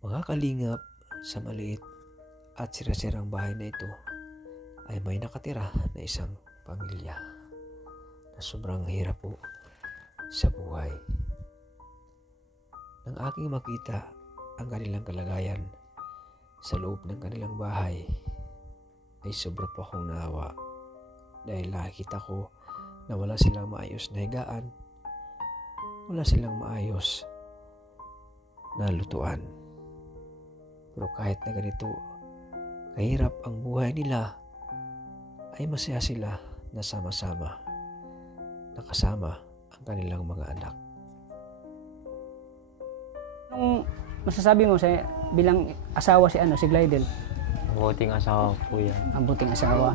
Mga kalingap, sa maliit at sirasirang bahay na ito ay may nakatira na isang pamilya na sobrang hirap po sa buhay. Nang aking makita ang kanilang kalagayan sa loob ng kanilang bahay ay sobra po akong naawa dahil nakikita ko na wala silang maayos na higaan, wala silang maayos na lutuan. Pero kahit na ganito kahirap ang buhay nila, ay masaya sila na sama-sama, nakasama ang kanilang mga anak. Anong masasabi mo sa bilang asawa si Glidel? Buting asawa po yan. Ang buting asawa.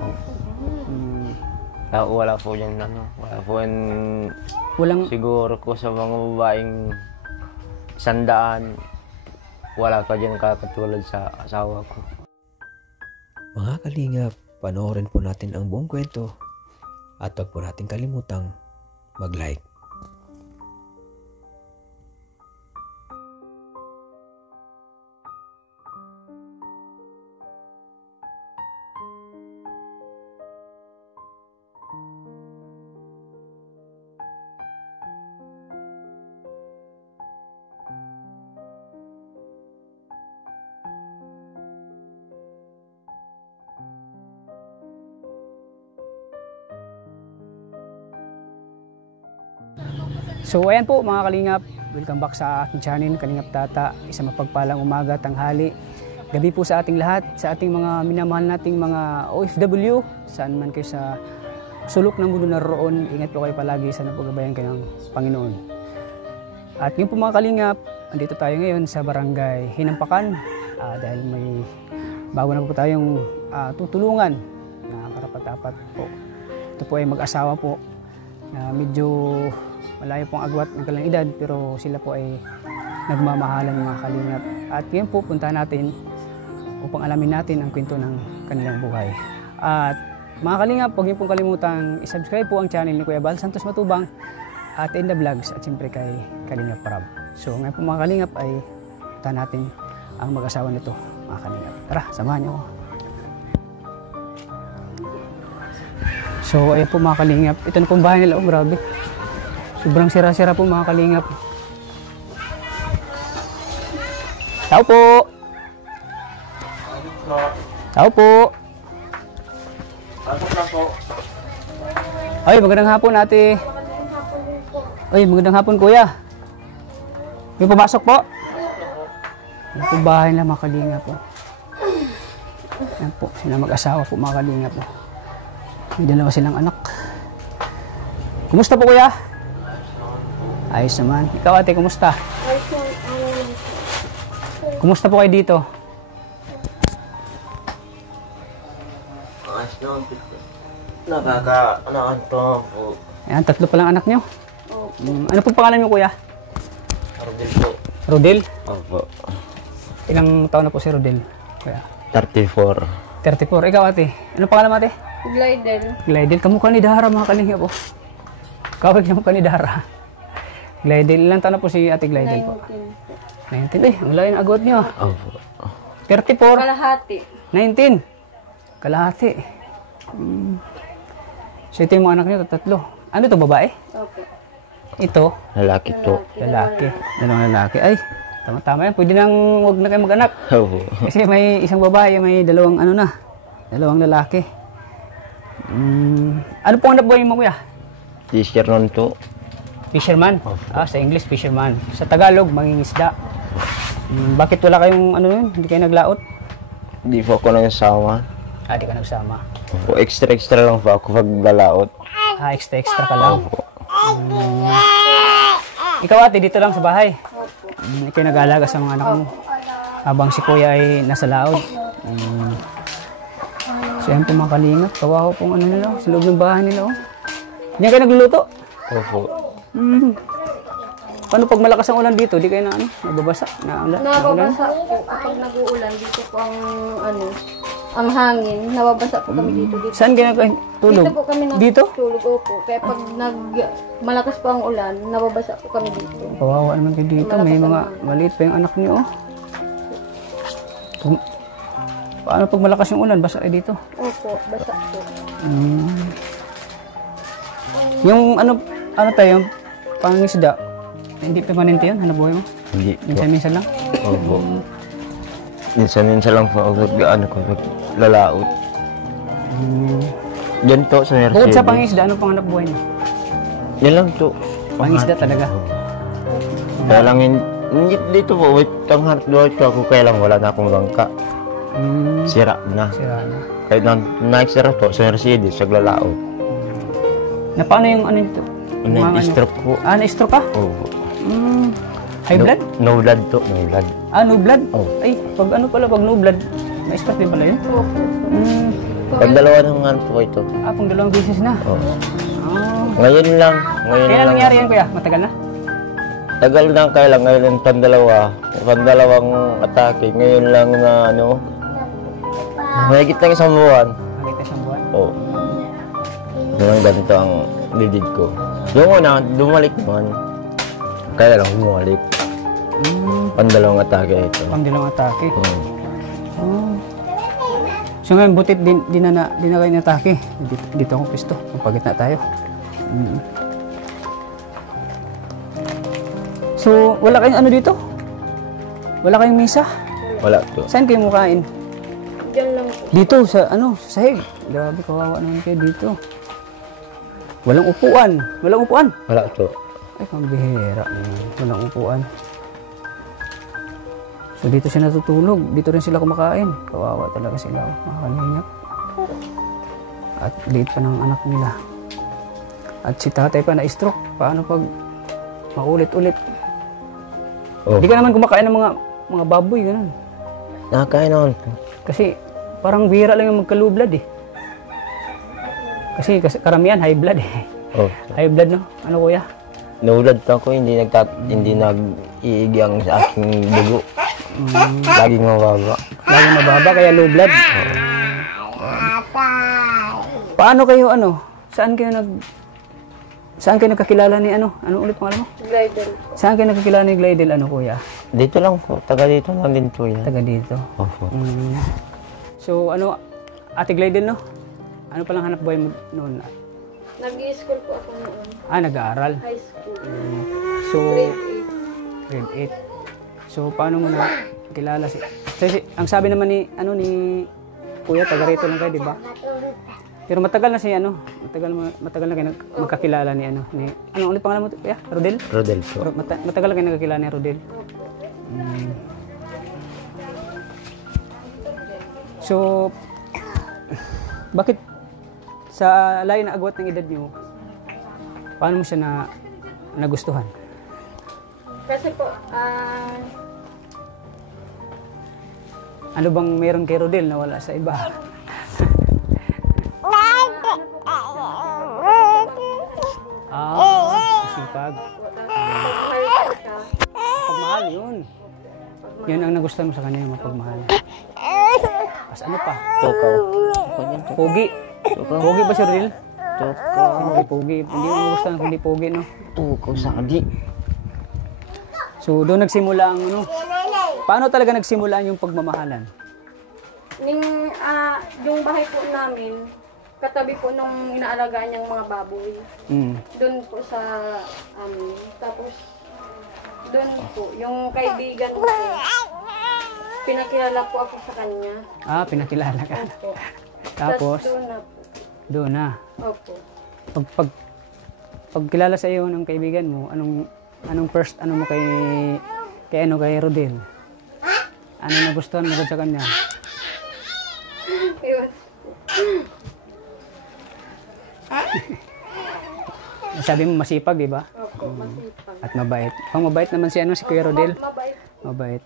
Wala po yan, wala po yan, Walang siguro ko sa mga babaeng 100, wala ka dyan kakatulad sa asawa ko. Mga kalingap, panoorin po natin ang buong kwento at huwag po natin kalimutang mag-like. So ayan po mga kalingap, welcome back sa aking channel, Kalingap Tata. Isang mapagpalang umaga, tanghali, gabi po sa ating lahat, sa ating mga minamahal nating mga OFW, saan man kayo sa sulok ng mundo naroon. Ingat po kayo palagi, sana paggabayan kayo ng Panginoon. At ngayon po mga kalingap, andito tayo ngayon sa barangay Hinampakan dahil may bago na po tayong tutulungan na karapat-dapat po. Ito po ay mag-asawa po na medyo malayo pong agwat ng kanilang edad, pero sila po ay nagmamahalan mga kalingap. At ngayon po punta natin upang alamin natin ang kwento ng kanilang buhay. At mga kalingap, huwag niyo pong kalimutang i-subscribe po ang channel ni Kuya Bal Santos Matubang at Enda Vlogs at siyempre kay Kalingap Prab. So ngayon po mga kalingap ay punta natin ang mag-asawa nito mga kalingap. Tara, samahan niyo ako. So ayun po mga kalingap, ito na pong bahay nila. Oh, grabe. Sobrang sira-sira po mga kalingap. Tao po! Tao po! Ay, magandang hapon ate. Ay, magandang hapon kuya. May pumasok po? Yan po bahay nila mga kalingap po. Yan po, sila mag-asawa po mga kalingap po. May dalawa silang anak. Kumusta po kuya? Ayos naman. Ikaw ate, kumusta? Kumusta po kayo dito? Ayos naman po. Nakaka-anaan po. Ayan, tatlo palang anak nyo. Ano po pangalan nyo kuya? Rodel po. Rodel? Opo. Ilang taon na po si Rodel? Kuya? 34. 34. Ikaw ate? Ano pangalan mo ate? Glidel. Glidel. Kamukha ni Dara mga kalingap po. Kawag kamukha ni Dara. Glidel. Ilang taon na po si ate Glidel po? 19. Eh, ang layo ng agwat nyo. Opo. 34. Kalahati. 19. Kalahati. So ito yung mga anak nyo, tatlo. Ano to, babae? Opo. Ito, Lalaki po. lalaki. Dalawang lalaki. Ay, tama-tama yan. Pwede nang huwag na kayo mag-anak. Opo. Kasi may isang babae, may dalawang dalawang lalaki. Ano pong hanap buhay mo kuya? Teacher nun po. Fisherman? Sa English, fisherman. Sa Tagalog, mangingisda. Bakit wala kayong hindi kayo naglaot? Hindi po ako nagsama. Di ka nagsama. Opo. Extra lang po ako pag lalaot. Extra ka lang. Ikaw ate, dito lang sa bahay? Ikaw nag-aalaga sa mga anak mo? Habang si kuya ay nasa laod. So yan po mga kalingap, kawawa pong nila, sa loob ng bahay nila. Diyan kayo nagluluto? Opo. Paano pag malakas ang ulan dito, di kayo nababasa? Nababasa po kapag nag-uulan. Dito po ang hangin. Nababasa po kami dito. Saan kayo tulog? Dito po kami Dito? natutulog. Opo. Kaya pag malakas po ang ulan, nababasa po kami dito. Kawawa naman kayo dito, may mga maliit pa yung anak niyo. Paano pag malakas yung ulan? Basa kayo dito? Opo, basa po. Yung ano tayo, yung pangisda, hindi permanente yun? Hanap buhay mo? Hindi po. Minsan-minsan lang? Opo. Minsan lang po ako lalaot. Yan to sa Mercedes. Bukod sa pangisda, ano pang hanap buhay mo? Yan lang to. Pangisda talaga? Kaya lang hindi dito po. Wait, ang hanap doon ko ako kaya lang wala na akong bangka. Sira na. Sira na. Kahit na-sira to sa Mercedes, sa lalaot. Na paano yung ano ito? Na-stroke po. Na-stroke ka? Oo. High blood? No blood to, no blood. No blood? Oh. Ay, pag ano pala, pag no blood, may stroke din pala yun? Opo. Pag dalawa ng hanap po ito. Pang dalawang beses na. Oo. Ngayon lang. Kailan nangyari yan, kuya? Matagal na? Tagal na kaya lang. Ngayon lang pandalawang atake. Ngayon lang na mahigit ng isang buwan. Nakita siyang buwan? Oo. Naman ganito ang lidid ko. Yung una, dumalik naman. Kaya lang bumalik. Pandalawang atake ito. Pang dalawang atake. Oo. So ngayon, butit di na kayo natake. Dito akong pisto. Magpagit na tayo. So, wala kayong ano dito? Wala kayong misa? Wala to. Saan kayo mukain? Diyan lang po. Dito, sa sahig. Grabe, kawawa naman kayo dito. Walang upuan. Walang upuan. Wala to. Ay, pambihira. Walang upuan. So, dito siya natutulog. Dito rin sila kumakain. Kawawa talaga sila. Makakalingap. At liit pa ng anak nila. At si tatay pa na-stroke. Paano pag maulit-ulit? Oh. Hindi ka naman kumakain ng mga baboy, gano'n. Nakakain naman po. Kasi parang bihira lang yung magka-low blood eh. Kasi karamihan high blood eh. Oh. High blood, no? Ano kuya? Naulad pa ako, hindi nag-iigyang sa aking dugo. Laging mababa. Laging mababa, kaya low blood. Paano kayo, saan kayo nagkakilala ni ano? Ano ulit pangalan mo? Glidel. Saan kayo nagkakilala ni Glidel, kuya? Dito lang po, taga dito lang din po yan. Taga dito. Opo. So, Ate Glidel, no? Ano palang hanap buhay mo noon? Nag-i-school po ako noon. Nag-aaral. High school. So, Grade 8. grade 8. So, paano mo na kilala kasi ang sabi naman ni Kuya, taga rito lang kayo, di ba? Pero matagal na matagal na kayo magkakilala ni ano ulit pangalan mo, Kuya? Rodel? Rodel po. Matagal na kayo nagkakilala ni Rodel. So, bakit sa layo na agwat ng edad niyo, paano mo siya nagustuhan? Kasi po, Ano bang meron kay Rodel na wala sa iba? Masipag. Pagmahal yun. Yun ang nagustuhan mo sa kanya, yung mapagmahal. Tapos ano pa? Tukaw. Pogi. Pogi ba si Rodel? Tukaw. Hindi pogi. Hindi mo nagustuhan kung di pogi, no? Tukaw sa kadi. So, doon nagsimula ang paano talaga nagsimula yung pagmamahalan? Yung bahay po namin, katabi po nung inaalagaan niyang mga baboy. Doon po sa amin. Tapos, doon po, yung kaibigan ko, pinakilala po ako sa kanya. Pinakilala ka. Opo. Tapos, doon na po. doon na. Opo. Pagkilala sa iyo ng kaibigan mo, anong first mo kay Rodel? Ano nagustuhan mo sa kanya? Yun. Sabi mo masipag, di ba? Opo, masipag. At mabait. Mabait naman si Kuya Rodel. Mabait. Mabait.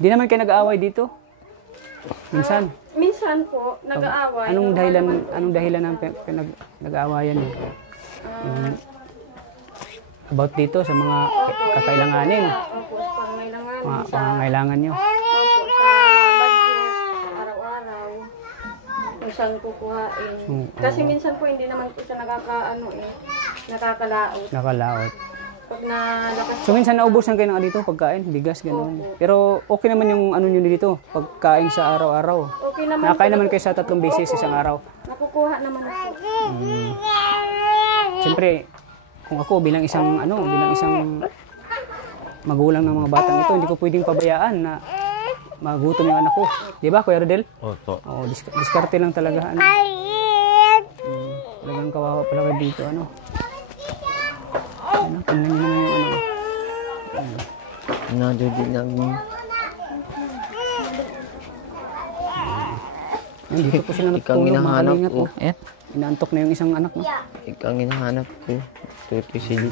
Di naman kayo nag-aaway dito? Minsan? Minsan po, nag-aaway. Anong dahilan ng nag-aawayan niyo? About dito sa mga kakailanganin. Opo, pangailangan. Mga pangangailangan niyo. Opo, sa budget, sa araw-araw. Kung saan kukuhain. Kasi minsan po hindi naman po siya nakakalaot. Nakalaot. Pag nalakas So minsan naubusan kayo ng dito, pagkain, bigas, gano'n. Pero okay naman yung ano nyo dito, pagkain sa araw-araw. okay naman. Nakakain naman kayo sa 3 beses isang araw. Nakukuha naman ako. Siyempre, kung ako bilang isang magulang ng mga batang ito, hindi ko pwedeng pabayaan na magutom yung anak ko. Di ba, Kuya Rodel? Opo. Oo, diskarte lang talaga. Ano. Talagang kawawa pala kayo dito. Ano, tingnan nyo naman yung ano. Nadudinag mo. Dito po sila Ikaw ang natutulog, mga hinahanap kalingap. ko. Oh. Inaantok na yung isang anak mo. Ikaw ang hinahanap ko. Tuto sila.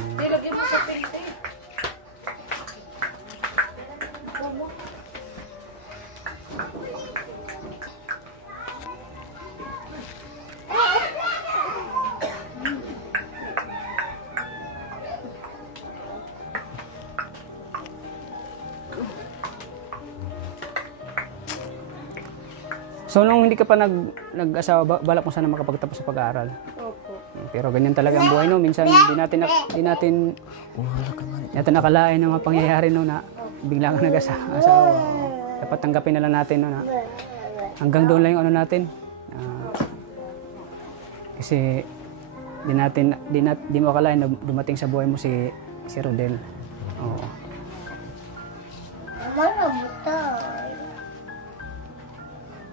So nung hindi ka pa nag-asawa, balak mo sana makapagtapos sa pag-aaral. Opo. Pero ganyan talaga ang buhay, no? Minsan di natin nakalain ng mga pangyayari, no, na bigla kang nag-asawa. Dapat tanggapin na lang natin, no, na hanggang doon lang yung ano natin. Kasi di mo akalain na dumating sa buhay mo si Rodel. Oo.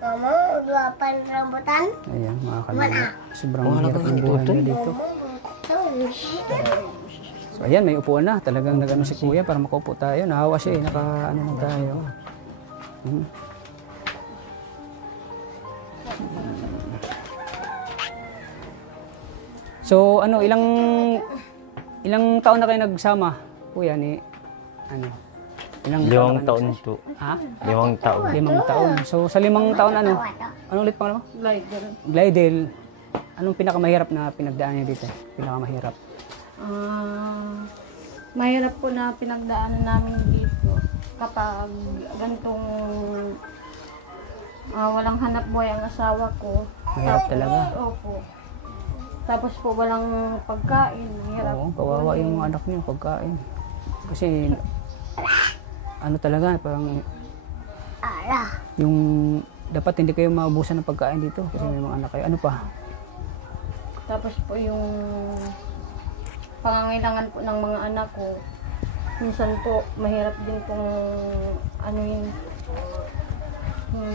Mama, ugapan rambutan. Ayan, mga kalingap. Sobrang hirap ng buhay niya dito. So ayan, may upuan na. Talagang nag-ano si Kuya para makaupo tayo. Nahawa siya eh. Naka-ano na tayo. So ano, ilang taon na kayo nagsama, Kuya, ni ano? Ilang 5 taon to. Ha? 5 taon. 5 taon. So sa 5 taon ano ulit pangalan mo? Glidel. Anong pinakamahirap na pinagdaan niya dito? Pinakamahirap. Mahirap po na pinagdaanan namin dito kapag ganitong walang hanap buhay ang asawa ko. Mahirap talaga. Opo. Tapos po walang pagkain. Mahirap. Oo, kawawa yung mga anak niyo pagkain. Kasi ano talaga, parang yung dapat hindi kayo maubusan ng pagkain dito kasi may mga anak kayo. Ano pa? Tapos po yung pangangailangan po ng mga anak ko, minsan po mahirap din pong ano yung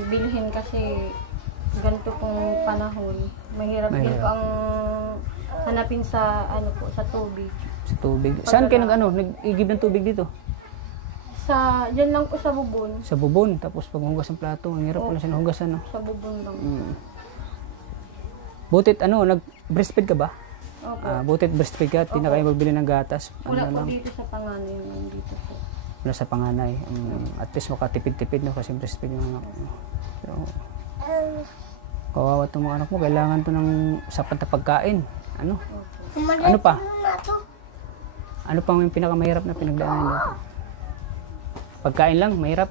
bilhin kasi ganito pong panahon. Mahirap din po ang hanapin sa ano po sa tubig. Sa tubig. Saan kayo nag-igib ng tubig dito? Diyan lang po sa bubon. Sa bubon. Tapos pag hugas ng plato, ang hirap pala siya hugasan, no? Sa bubon lang. Butit nag-breastfeed ka ba? Opo. Butit breastfeed ka, hindi na kayo magbili ng gatas. Wala po dito sa panganay. Dito po. Wala sa panganay. At least makatipid-tipid, no? Kasi breastfeed yung anak mo. Pero, kawawa itong mga anak mo. Kailangan to ng sapat na pagkain. Ano? Ano pa? Ano pang yung pinakamahirap na pinagdaanan dito? Pagkain lang, mahirap.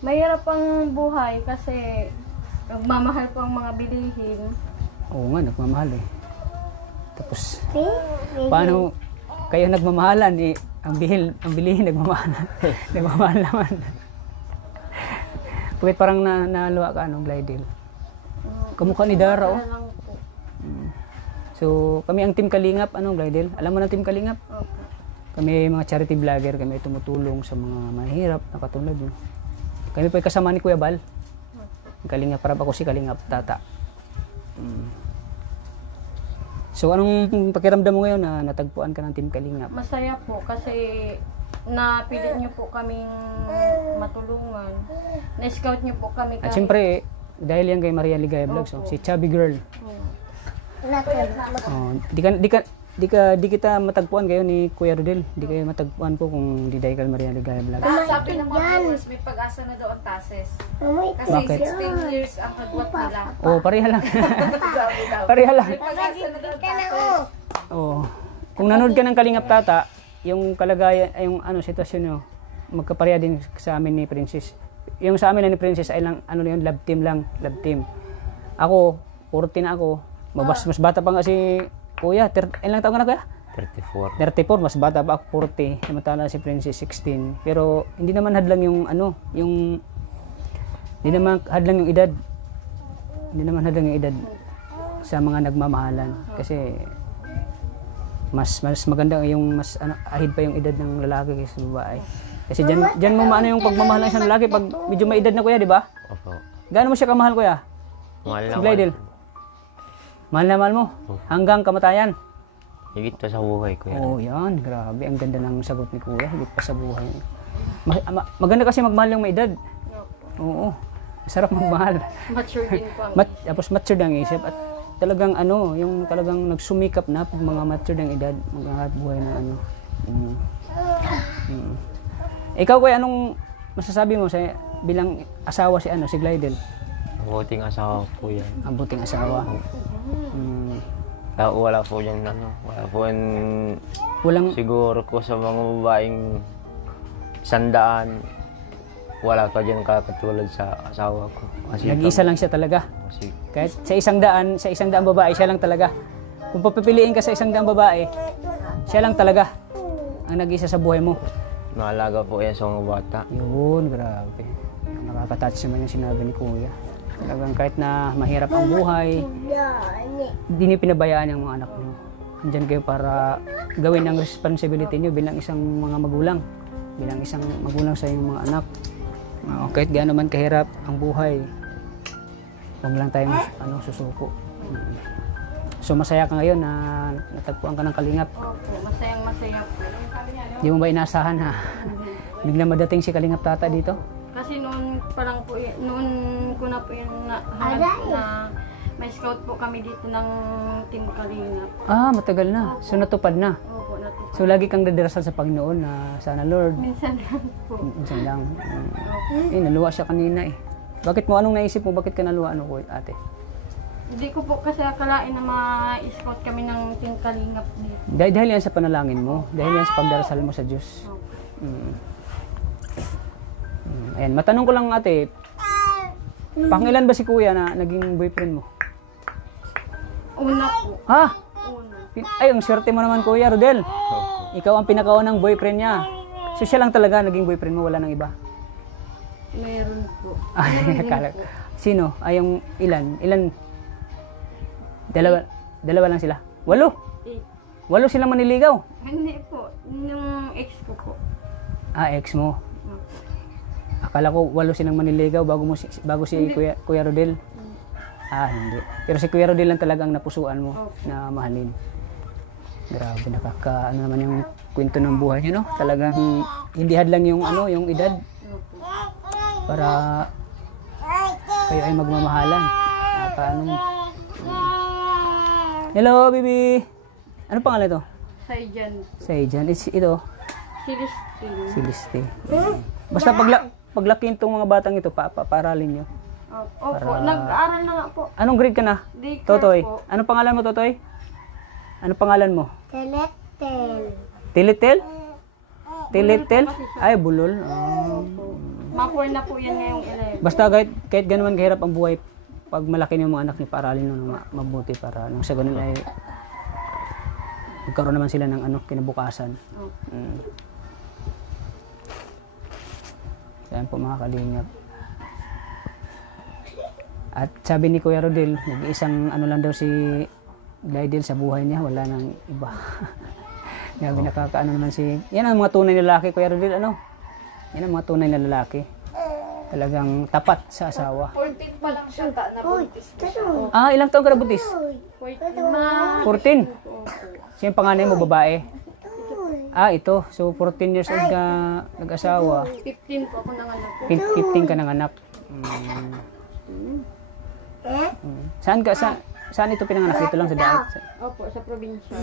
Mahirap ang buhay kasi nagmamahal po ang mga bilihin. Oo nga, nagmamahal eh. Tapos, paano kayo nagmamahalan eh? Ang bilihin nagmamahalan. Nagmamahal naman. Bakit parang naluwa ka, Glidel? Kamukha ni Dara, oh. Lang po. So, kami ang Team Kalingap, Glidel? Alam mo ng Team Kalingap? Opo. Kami mga charity vlogger, kami tumutulong sa mga mahirap na katulad mo. Kami po ay kasama ni Kuya Bal. Kalingap, para ako si Kalingap Tata. So anong pakiramdam mo ngayon na natagpuan ka ng Team Kalingap? Masaya po kasi napilit niyo po kaming matulungan. Na-scout niyo po kami. At siyempre, dahil yan kay Maria Ligaya Vlogs, si Chubby Girl. Di kita matagpuan kayo ni Kuya Rodel. Di kayo matagpuan ko kung di dahil kay Maria Ligaya Vlogs. Sabi ng mga viewers, may pag-asa na daw ang tases. Kasi Bakit? 16 years ang agwat nila. Oh, pareha lang. Pareha lang. May pag-asa na daw ang tases. Oh. Kung nanood ka ng Kalingap Tata, yung kalagayan, yung sitwasyon nyo, magkapareha din sa amin ni Princess. Yung sa amin na ni Princess ay lang, love team lang, love team. Ako, 14 na ako. Mas bata pa nga si Kuya. Ilang taon ka na, Kuya? 34. 34, mas bata pa ako 40. Samantala si Princess 16. Pero hindi naman hadlang yung hindi naman hadlang yung edad. Hindi naman hadlang yung edad sa mga nagmamahalan. Kasi mas maganda yung ahid pa yung edad ng lalaki kaysa babae. Kasi diyan mo maano yung pagmamahal ng isang lalaki pag medyo may edad na, kuya, di ba? Opo. Gaano mo siya kamahal, kuya? Mahal Si na Glidel. Mahal na mahal mo? Hanggang kamatayan? Higit pa sa buhay ko yan. Oh, yan. Grabe. Ang ganda ng sagot ni kuya. Higit pa sa buhay. Maganda kasi magmahal yung may edad. Oo. Masarap magmahal. Mature din po ang Tapos mature ang isip. At talagang yung talagang nagsumikap na pag mga mature ang edad. Maghangat buhay na Ikaw, kuya, anong masasabi mo sa bilang asawa si Glidel? Mabuting asawa po yan. Ang buting asawa. Kaya wala po yan, wala po yan, Walang siguro ko sa mga babaeng 100, wala pa dyan kakatulad sa asawa ko. Kasi nag-iisa lang siya talaga. Kasi Kahit sa isang daan babae, siya lang talaga. Kung papipiliin ka sa 100 babae, siya lang talaga ang nag-isa sa buhay mo. naalaga po yan sa mga bata. Yun, grabe. Nakaka-touch naman yung sinabi ni Kuya. Talagang kahit na mahirap ang buhay, hindi niyo pinabayaan yung mga anak niyo. Diyan kayo para gawin ang responsibility niyo bilang isang mga magulang. Bilang isang magulang sa inyong mga anak. Kahit gaano man kahirap ang buhay, huwag lang tayong susuko. So masaya ka ngayon na natagpuan ka ng Kalingap. Opo, masayang-masaya po. Di mo ba inasahan ha? Bigla madating si Kalingap Tata dito? Kasi noon pa lang po, noon ko na po yung nahanap na may scout po kami dito ng Team Kalingap. Matagal na. So natupad na. Opo, natupad. So lagi kang dadarasal sa Panginoon na sana Lord. Minsan lang po. Minsan lang. Naluwa siya kanina eh. Bakit mo? Anong naisip mo? Bakit ka naluwa? Ate? Hindi ko po kasi akalain na ma-scout kami ng Team Kalingap dito. Dahil yan sa panalangin mo. Dahil yan sa pagdarasal mo sa Diyos. Ayan, matanong ko lang ate. Pangilan ba si Kuya na naging boyfriend mo? Una po. Ha? Una. Ay, ang swerte mo naman Kuya Rodel. Ikaw ang pinakaunang boyfriend niya. So siya lang talaga naging boyfriend mo, wala nang iba? Meron po. Ay, akala ko. Sino? Ay, yung ilan? Dalawa lang sila. 8 silang maniligaw. Hindi po. Yung ex ko po. Ex mo. Akala ko 8 silang maniligaw bago si Kuya Rodel. Hindi. Pero si Kuya Rodel lang talagang napusuan mo na mahalin. Grabe, naman yung kwento ng buhay niyo, no? Talagang hindi hadlang yung edad. Para kayo ay magmamahalan. Hello, baby. Ano pangalan ito? Saijan. Saijan. Ito? Celestine. Celestine. Basta paglaki itong mga batang ito, paaralin nyo. Opo, nag-aaral na nga po. Anong grade ka na? Daycare Totoy. po. Anong pangalan mo, Totoy? Anong pangalan mo? Teletel. Tilitel? Ay, bulol. Mapoy na po yan ngayong 11. Basta kahit gano'n kahirap ang buhay, pag malaki ng mga anak niyo, paaralin nyo ng mabuti para nang sa ganun ay magkaroon naman sila ng kinabukasan. Yan po mga kalingap. At sabi ni Kuya Rodel, nag-iisang lang daw si Glidel sa buhay niya, wala nang iba. Grabe, nakakaano naman yan ang mga tunay na lalaki, Kuya Rodel, Yan ang mga tunay na lalaki. Talagang tapat sa asawa. 14 pa lang siya, na buntis na siya. Ilang taon ka na buntis? 14. 14? Sino yung panganay mo, babae? Ito. So, 14 years old ka nag-asawa. 15 po ako nanganak po. 15 ka nanganak. Saan ito pinanganak? Dito lang sa daat? Opo, sa probinsya.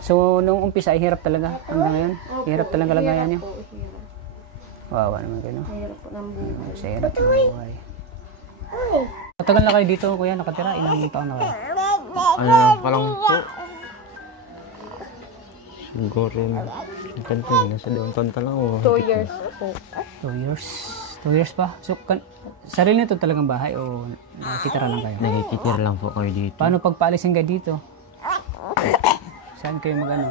So, nung umpisa ay hirap talaga hanggang ngayon? Hirap talaga kalagayan niyo? Wawa naman kayo, no? Hirap po ng buhay. Sa hirap ng buhay. Matagal na kayo dito, Kuya, nakatira? Ilang taon na kayo? Pa lang po. Siguro nasa doon lang o. 2 years po. 2 years? 2 years pa? So, sarili nito talagang bahay o nakikitira lang kayo? Nakikitira lang po kayo dito. Paano pagpaalisin kayo dito? Saan kayo mag-ano?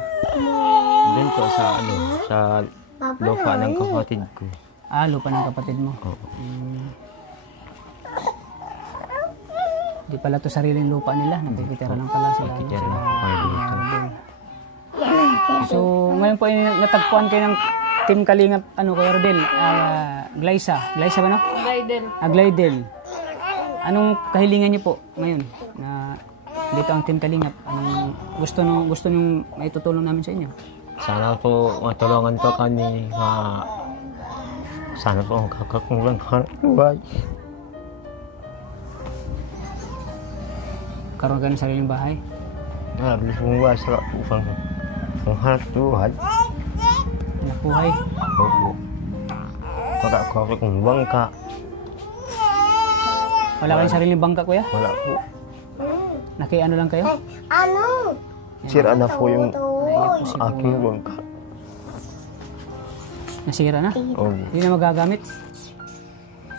Doon po sa sa lupa ng kapatid ko. Lupa ng kapatid mo. Oo. Di pala to sariling lupa nila. Nagkikitira lang pala sila. Nagkikitira lang kayo dito. So, ngayon po ay natagpuan kayo ng Team Kalingap, Kuya Rodel? Glyza. Glyza ba, no? Glidel. Glidel. Anong kahilingan niyo po ngayon na dito ang Team Kalingap? Anong gusto nung maitutulong namin sa inyo? Sana po matulungan po kami sana po ang kakakulang buhay. Karoon ka ng sariling bahay? Habis semua sa pangharap buhay. Anak buhay? Opo. Wala ko akong bangka. Wala kayong sariling bangka, kuya? Wala po. Naki-ano lang kayo? Ano? Sira na po yung Naiyak po si aking kuya. bangka. Nasira na? Opo. Hindi na magagamit.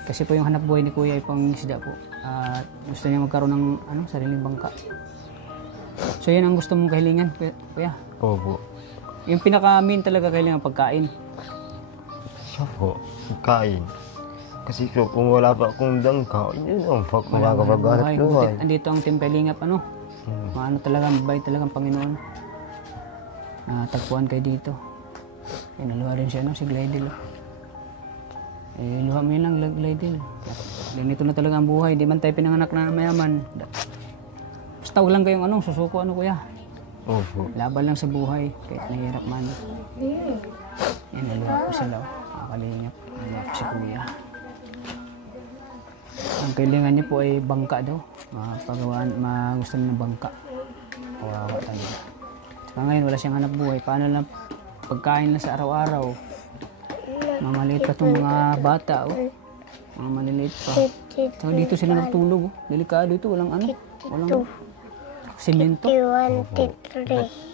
Kasi po yung hanap buhay ni kuya ay pangisda po. At gusto niya magkaroon ng sariling bangka. So yan ang gusto mong kahilingan, kuya? Opo. Yung pinaka-main talaga kailangan pagkain. Siya po, kain. Kasi kung wala pa akong bangka, yun ang pagkakapaghanap buhay. Andito ang Team Kalingap, Maano talaga, mabait talagang Panginoon. Tagpuan kayo dito. Naluha rin siya, si Glidel. Luha mo yun lang, Glidel. Ganito na talaga ang buhay. Di man tayo pinanganak na mayaman. Basta huwag lang kayong susuko, kuya. Opo. Laban lang sa buhay, kahit nahirap man. Naluha po sila, Kalingap. Naluha po si kuya. Ang kailangan niya po ay bangka daw. Gusto niya ng bangka. Kawawa tayo. Saka ngayon wala siyang hanap buhay. Paano lang pagkain lang sa araw-araw. Mga maliit pa itong mga bata. Mga maliliit pa. Saka dito sila natutulog. Delikado ito. Walang simento. 21, 23.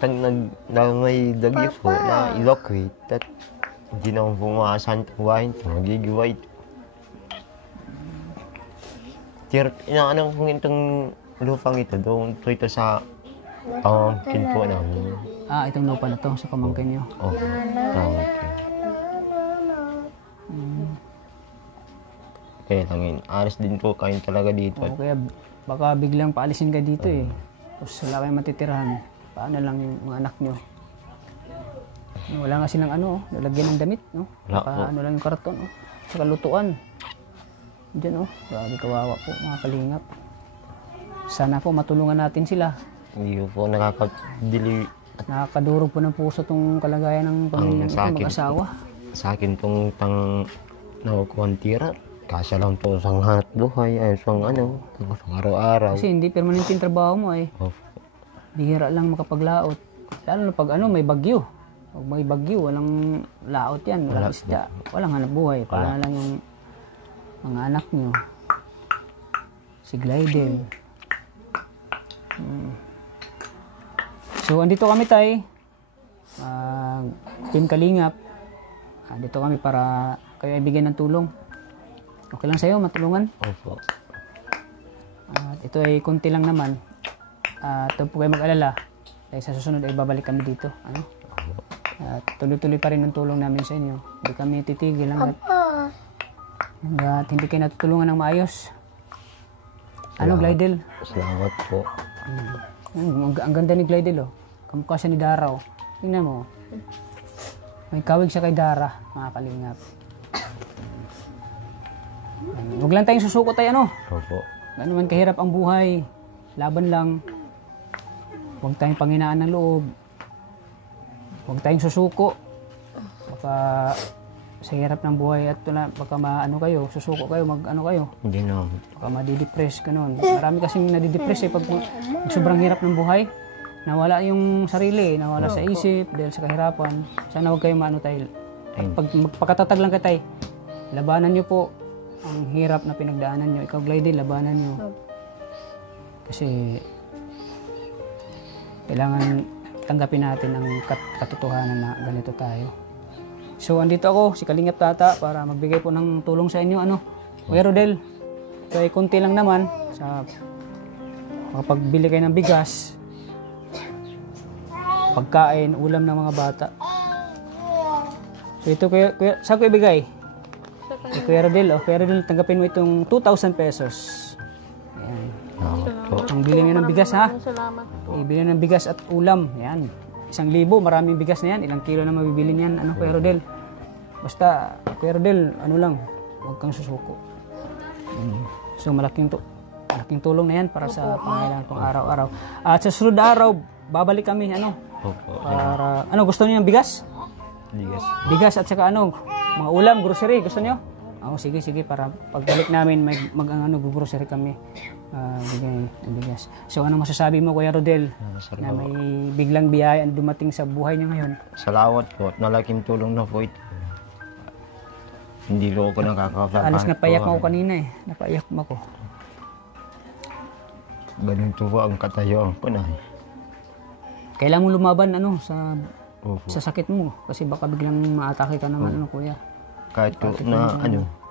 May dagi po na evacuate at hindi na akong pumasan itong bahay ito. Magigiwa ito. Inaanong kong itong lupang ito doon ito sa pamangkin po namin. Itong lupa na to sa pamangkin niyo. Oo, pamangkin. Kaya langin, aras din po kayo talaga dito. Kaya baka biglang paalisin ka dito Tapos wala kayong matitirahan. Paano lang yung mga anak nyo? Wala nga silang lalagyan ng damit, Wala Baka po. lang yung karton, Saka lutuan. Diyan, grabe kawawa po, mga kalingap. Sana po matulungan natin sila. Hindi ko po nakakadili Nakakadurog po ng puso itong kalagayan ng pamilya sa nito, akin mag-asawa. sa akin itong nakukuhan tira. Kasya lang itong sang hanap buhay, ay sang araw-araw. Kasi hindi permanente yung trabaho mo Opo. bihira lang makapaglaot. Lalo na pag may bagyo. Pag may bagyo, walang laot yan, walang isda, walang hanap buhay. Paano lang yung mga anak nyo? Si Glidel. So, andito kami Team Kalingap. Dito kami para kayo ibigay ng tulong. Okay lang sa'yo, matulungan? Opo. Ito ay konti lang naman. Huwag po kayo mag-alala. Dahil sa susunod ay babalik kami dito. At tuloy-tuloy pa rin ang tulong namin sa inyo. Hindi kami titigil hanggat hindi kayo natutulungan ng maayos. Glidel? Salamat po. Ang ganda ni Glidel, Kamukha siya ni Dara, Tingnan mo. May kawig siya kay Dara, mga kalingap. Huwag lang tayong susuko tayo, Opo. Ano man kahirap ang buhay. Laban lang. Huwag tayong panghinaan ng loob. Huwag tayong susuko. Baka sa hirap ng buhay at baka kayo, susuko kayo, kayo. Hindi na. Baka madidepress, ganun. Marami kasing nadidepress pag sobrang hirap ng buhay. Nawala yung sarili, nawala sa isip dahil sa kahirapan. Sana huwag kayo tayo. Pag magpakatatag lang tayo, labanan nyo po ang hirap na pinagdaanan nyo. Ikaw, Glidel, labanan nyo. Kasi kailangan tanggapin natin ang katotohanan na ganito tayo. So, andito ako, si Kalingap Tata, para magbigay po ng tulong sa inyo. Kuya Rodel, ito ay kunti lang naman sa makapagbili kayo ng bigas. pagkain, ulam ng mga bata. So ito, saan ko ibigay? Kay Kuya Rodel, Kuya Rodel, tanggapin mo itong 2,000 pesos. Ayan. Ang bili niyo ng bigas, ha? Salamat po. Ibili ng bigas at ulam. Ayan. 1,000, maraming bigas na yan. Ilang kilo na mabibili niyan, Kuya Rodel? Basta, Kuya Rodel, lang, huwag kang susuko. So malaking tulong na yan para sa pangailangan kong araw-araw. At sa sunod na araw, babalik kami, para, gusto niyo ng bigas? Bigas at saka mga ulam, grocery, gusto niyo? Sige, para pagbalik namin, grocery kami. Bigay ng bigas. So ano masasabi mo, Kuya Rodel, na may biglang biyaya na dumating sa buhay niyo ngayon? Salamat po at malaking tulong na po ito. Hindi ko nakakapagpapalit. Alas napaiyak mo ako kanina napaiyak mo ako. Ganito po ang katayuan ko na. Kailangan mo lumaban Opo. sa sakit mo kasi baka biglang maatake ka naman Kuya. Kahit po na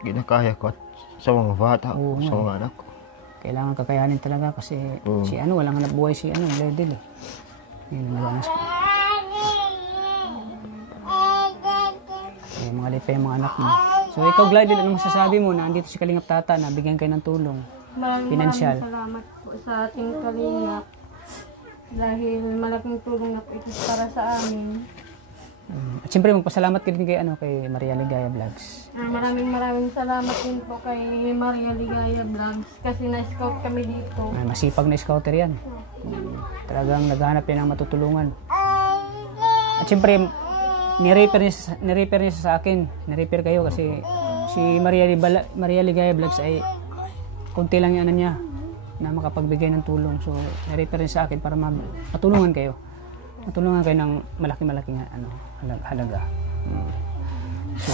ginakaya ko at sa mga bata, sa mga anak ko. Kailangan kakayanin talaga kasi si walang hanap buhay si Bledel mga lipa yung mga anak mo. So ikaw, Glidel, anong masasabi mo na andito si Kalingap Tata na bigyan kayo ng tulong? Maraming salamat po sa ating Kalingap dahil malaking tulong na po ito para sa amin. At siyempre magpasalamat ka din kay Maria Ligaya Vlogs. Maraming salamat din po kay Maria Ligaya Vlogs kasi na-scout kami dito. Masipag na scouter yan. Talagang naghahanap yan ng matutulungan. At siyempre ni-repair niya sa akin. Ni-repair kayo kasi si Maria Ligaya Vlogs ay konti lang yan niya na makapagbigay ng tulong. So ni-repair niya sa akin para matulungan kayo. Matulungan kayo ng malaki-malaking halaga. So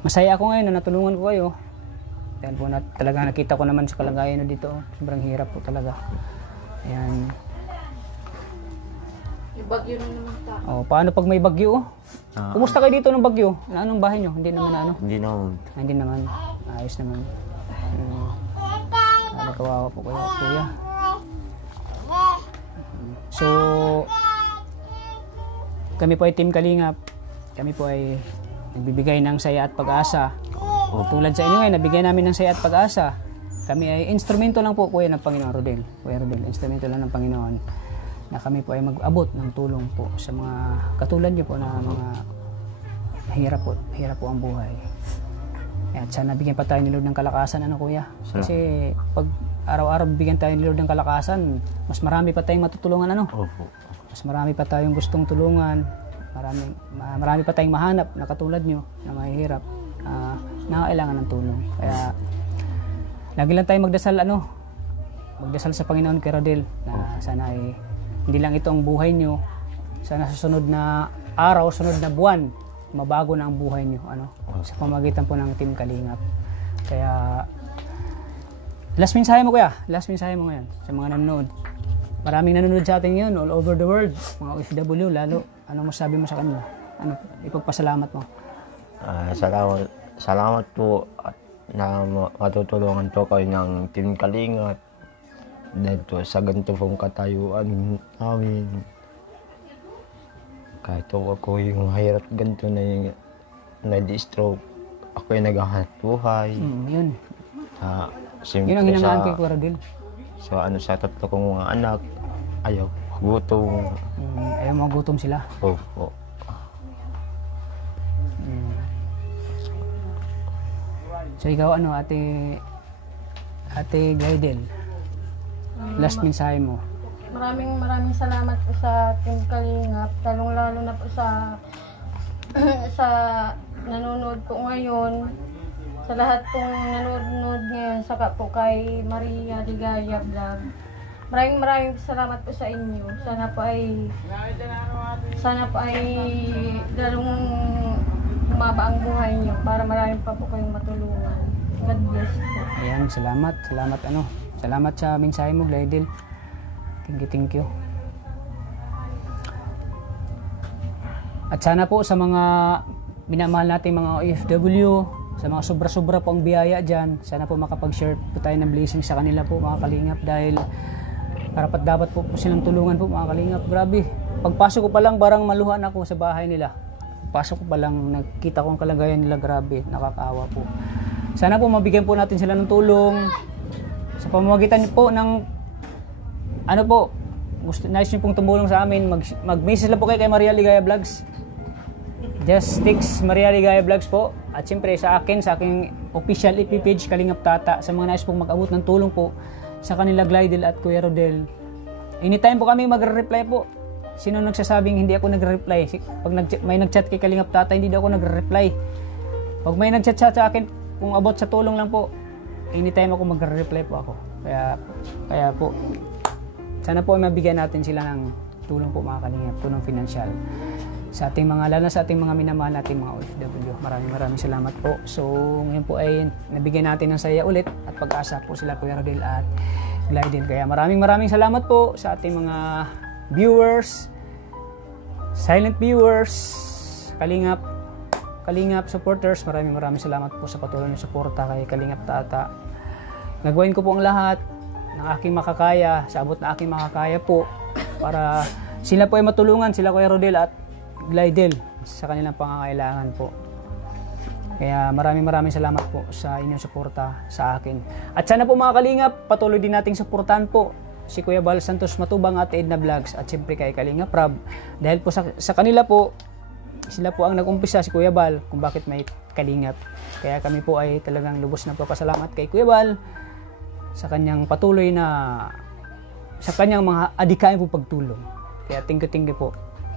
masaya ako ngayon na natulungan ko kayo. Dahil po talaga nakita ko naman sa kalagayan nyo dito. Sobrang hirap po talaga. Ayan. Yung bagyo na naman ta. Paano pag may bagyo? Kumusta kayo dito ng bagyo? Anong bahay nyo? Hindi naman Hindi naman. Ayos naman. Kawawa po kayo, Kuya. So, kami po ay Team Kalingap. Kami po ay nagbibigay ng saya at pag-asa. Tulad sa inyo ngayon, nabigyan namin ng saya at pag-asa. Kami ay instrumento lang po, Kuya, ng Panginoon Rodel. Kuya Rodel, instrumento lang ng Panginoon na kami po ay mag-abot ng tulong po sa mga katulad niyo po na mga hirap po ang buhay. At sana bigyan pa tayo ni Lord ng kalakasan, Kuya? Kasi pag araw-araw bigyan tayo ni Lord ng kalakasan, mas marami pa tayong matutulungan, Opo. Mas marami pa tayong gustong tulungan. Marami pa tayong mahanap na katulad nyo na mahihirap, nangangailangan ng tulong. Kaya lagi lang tayong magdasal sa Panginoon kay Rodel na sana ay hindi lang ito ang buhay nyo, sana sa sunod na araw, sunod na buwan, mabago na ang buhay nyo sa pamagitan po ng Team Kalingap. Kaya last mensahe mo, Kuya, ngayon sa mga nanonood. Maraming nanonood sa atin ngayon all over the world, mga OFW lalo. Ano masabi mo sa kanila? Ipagpasalamat mo? Salamat po at na matutulungan po kayo ng Team Kalingap dito sa ganito pong katayuan namin. Kahit ako yung hirap ganito na di-stroke, ako yung naghahanap buhay. Yun. Yun ang hinangaan kay Kuya Rodel. Sa tatlo kong mga anak, ayaw gutom. Ayaw mga gutom sila. Opo. So ikaw Ate Glidel, last mensahe mo? Maraming salamat po sa Team Kalingap, lalong-lalo na po sa nanonood po ngayon, sa lahat pong nanonood ngayon, saka po kay Maria Ligaya Vlog. Maraming salamat po sa inyo. Sana po ay lalong humaba ang buhay niyo para marami pa po kayong matulungan. God bless po. Ayan, salamat sa mensahe mo, Glidel. Thank you. At sana po sa mga minamahal nating mga OFW, sa mga sobra-sobra po ang biyaya dyan, sana po makapag-share po tayo ng blessing sa kanila po, mga Kalingap, dahil dapat po silang tulungan po, mga Kalingap. Grabe, pagpasok ko pa lang barang maluhan ako sa bahay nila. Pasok ko pa lang, nakita ko ang kalagayan nila, grabe, nakakaawa po. Sana po mabigyan po natin sila ng tulong sa pamamagitan po ng ano po, nice nyo pong tumulong sa amin, mag-message lang po kayo kay Maria Ligaya Vlogs. Just text Maria Ligaya Vlogs po. At siyempre sa akin, sa aking official FB page, Kalingap Tata, sa mga nice pong mag-abot ng tulong po sa kanila Glidel at Kuya Rodel. Anytime po kami magre-reply po. Sino nagsasabing hindi ako nagre-reply? Pag may nag-chat kay Kalingap Tata, hindi daw ako nagre-reply. Pag may nag-chat sa akin, kung abot sa tulong lang po, anytime ako magre-reply po ako. Kaya po, sana po ay mabigyan natin sila ng tulong po mga Kalingap, tulong financial. Sa ating mga, lalo sa ating mga minamahal nating mga OFW. Maraming salamat po. So, ngayon po ay nabigyan natin ng saya ulit at pag-asa po sila Kuya Rodel at Glidel. Kaya maraming salamat po sa ating mga viewers, silent viewers, Kalingap supporters. Maraming salamat po sa patuloy na suporta kay Kalingap Tata. Gagawin ko po ang lahat ng aking makakaya, sa abot na aking makakaya po, para sila po ay matulungan, sila Kuya Rodel at Glidel sa kanilang pangangailangan po. Kaya maraming salamat po sa inyong suporta sa akin. At sana po mga Kalingap, patuloy din nating suportahan po si Kuya Bal Santos Matubang at Edna Vlogs at siyempre kay Kalingap Rab. Dahil po sa kanila po, sila po ang nag-umpisa, si Kuya Bal, kung bakit may Kalingap. Kaya kami po ay talagang lubos na papasalamat kay Kuya Bal sa kanyang patuloy na, sa kanyang mga adikain po pagtulong. Kaya thank you po.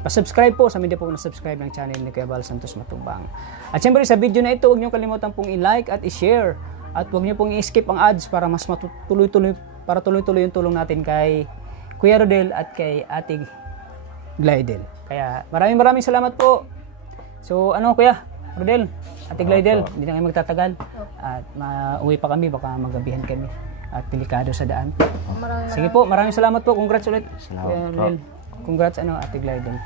Pa-subscribe po sa media po na subscribe ng channel ni Kuya Bal Santos Matubang. At siyempre sa video na ito, huwag niyo kalimutan pong i-like at i-share. At huwag niyo pong i-skip ang ads para mas tuloy-tuloy yung tulong natin kay Kuya Rodel at kay Ate Glidel. Kaya maraming salamat po. So Kuya Rodel, Ate Glidel, hindi na kayo magtatagal. At mauwi pa kami, baka magabihan kami. At delikado sa daan. Sige po, maraming salamat po. Congrats ulit. Kuya Rodel. Congrats Ate Glidel.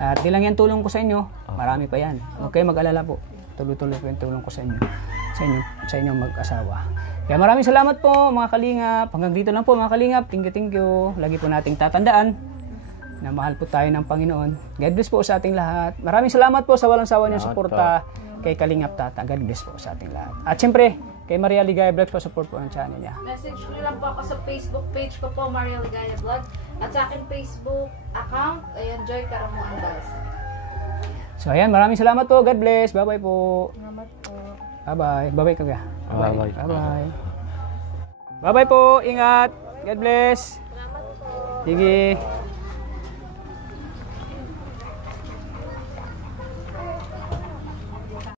At di lang yan tulong ko sa inyo, marami pa yan. Huwag kayo mag-alala po. Tuloy-tuloy po yung tulong ko sa inyo. Sa inyo mag-asawa. Kaya maraming salamat po mga Kalingap. Hanggang dito lang po mga Kalingap. Thank you. Lagi po nating tatandaan na mahal po tayo ng Panginoon. God bless po sa ating lahat. Maraming salamat po sa walang sawa niyong suporta kay Kalingap Tata. God bless po sa ating lahat. At siyempre, kay Maria Ligaya Vlogs po, support po ang channel niya. Message nyo lang po ako sa Facebook page ko po, Maria Ligaya Vlog. At sa akin Facebook account, ayan, Joy Caramuan Balsa. So ayan, maraming salamat po. God bless. Bye-bye po. Salamat po. Bye-bye. Bye-bye Kuya. Bye-bye. Bye-bye. Bye-bye po. Ingat. God bless. Sige.